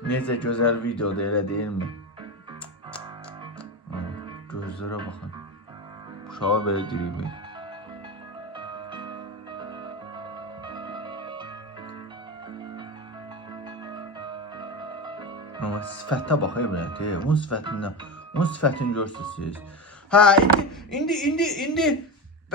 Necə gözəl videoda, elə deyilmi? Gözlərə baxın. Uşağa belə diriyim. Ama sifətə bax belə, onun sifətini görürsünüz siz. Hə, indi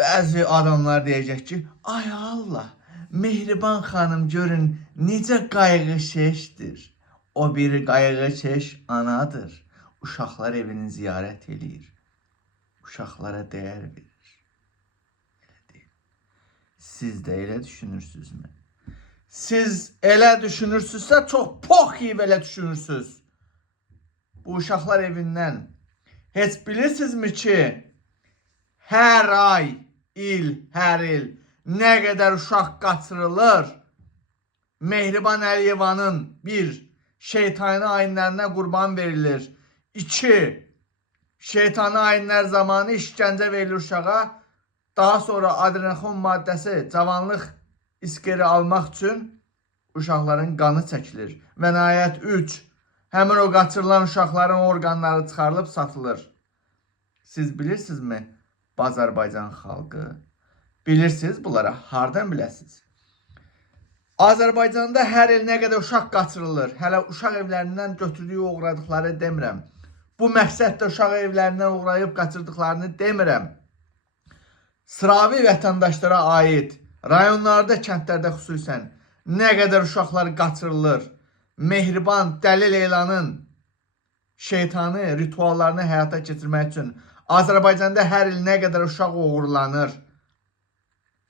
bəzi adamlar deyəcək ki, ay Allah, Mehriban xanım görün necə qayğıkeşdir. O bir qayğıkeş anadır. Uşaqlar evini ziyarət eləyir. Uşaqlara dəyər verir. Siz də elə düşünürsünüzmü? Siz elə düşünürsünüzsə çox pox yiyib elə düşünürsünüz. Bu uşaqlar evindən heç bilirsinizmi ki, hər ay, hər il nə qədər uşaq qaçırılır? Mehriban Əliyevanın bir, şeytani ayinlərinə qurban verilir. 2, şeytani ayinlər zamanı işgəncə verilir uşağa. Daha sonra adrenalin maddəsi, cavanlıq iskeri almaq üçün uşaqların qanı çəkilir. Və nəhayət 3, həmin o qaçırılan uşaqların orqanları çıxarılıb satılır. Siz bilirsinizmi Azərbaycan xalqı? Bilirsiniz bunlara, hardan biləsiniz? Azərbaycanda hər il nə qədər uşaq qaçırılır. Hələ uşaq evlərindən götürdüyü, uğradıqları demirəm. Bu məqsəddə uşaq evlərindən uğrayıb qaçırdıqlarını demirəm. Sıravi vətəndaşlara aid rayonlarda, kəndlərdə xüsusən nə qədər uşaqlar qaçırılır. Mehriban Dəli Leylanın şeytani rituallarını həyata keçirmək üçün Azərbaycanda hər il nə qədər uşaq uğurlanır.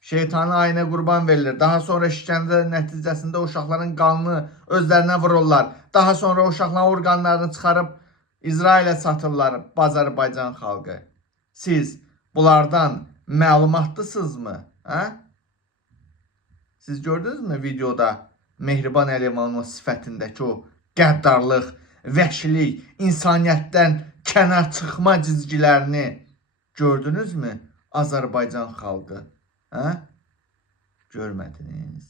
Şeytani ayinə qurban verilir. Daha sonra işgəncə nəticəsində uşaqların qanını özlərinə vururlar. Daha sonra uşaqların orqanlarını çıxarıb İsrailə satırlar Azərbaycan xalqı. Siz bunlardan məlumatlısınızmı? Siz gördünüzmü videoda Mehriban Əliyevanın sifətindəki o qəddarlıq, vəhşilik, insaniyyətdən kənar çıxma cizgilərini gördünüzmü Azərbaycan xalqı? Görmədiniz.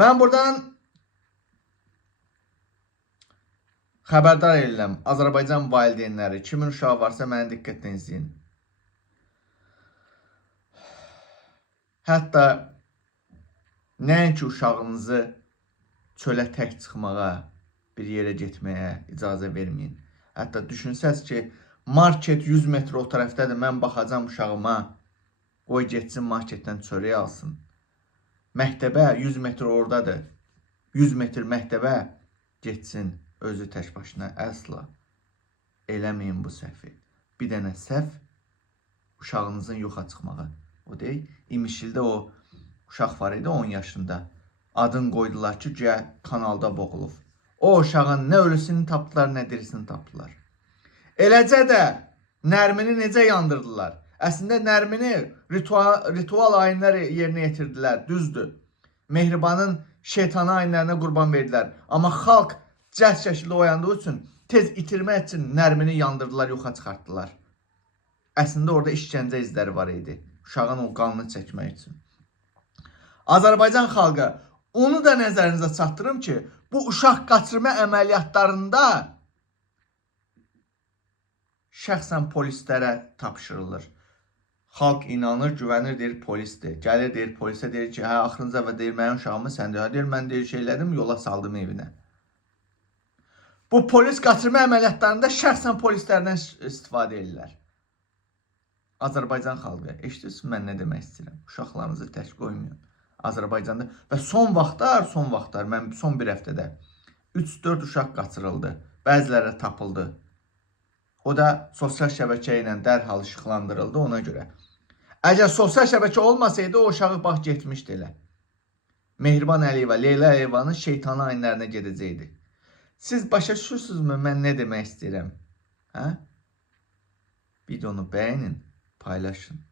Mən buradan xəbərdar edirəm Azərbaycan valideynləri, kimin uşağı varsa məni diqqətlə izləyin. Hətta nəinki uşağınızı çölə tək çıxmağa, bir yerə getməyə icazə verməyin. Hətta düşünsəz ki, market 100 metr o tərəfdədir, mən baxacam uşağıma, qoy getsin marketdən çörək alsın. Məktəbə 100 metr oradadır, 100 metr məktəbə getsin özü tək başına, əsla eləməyin bu səhvi. Bir dənə səhv uşağınızın yoxa çıxmağı. O deyil, İmişildə o uşaq var idi 10 yaşında. Adını qoydular ki, kanalda boğulub. O uşağın nə ölüsünü tapdılar, nə dirisini tapdılar. Eləcə də Nərmini necə yandırdılar? Əslində Nərmini ritual ayinləri yerinə yetirdilər, düzdür. Mehribanın şeytani ayinlərinə qurban verdilər. Amma xalq cəhd şəkildə oyandığı üçün tez itirmək üçün Nərmini yandırdılar, yoxa çıxartdılar. Əslində orada işgəncə izləri var idi. Uşağın o qanını çəkmək üçün. Azərbaycan xalqı, onu da nəzərinizə çatdırım ki, bu uşaq qaçırma əməliyyatlarında şəxsən polislərə tapşırılır. Xalq inanır, güvənir, deyir polisdir. Gəlir, deyir polisə, deyir ki, hə, axırıncı və deyir, mənim uşağımı sən deyir, deyir, mən deyir şeylədim, yola saldım evinə. Bu polis qaçırma əməliyyatlarında şəxsən polislərdən istifadə edirlər. Azərbaycan xalqı, eşitirsiniz mən nə demək istəyirəm? Uşaqlarınızı tək qoymayın. Azərbaycanda və son vaxtlar, mən son bir həftədə 3-4 uşaq qaçırıldı. Bəziləri tapıldı. O da sosial şəbəkə ilə dərhal işıqlandırıldı ona görə. Əgər sosial şəbəkə olmasaydı, o uşağı bax getmişdi elə. Mehriban Əliyeva, Leyla Əliyevanın şeytani ayinlərinə gedəcəkdi. Siz başa düşürsünüzmü mən nə demək istəyirəm? Videonu bəyənin, paylaşın.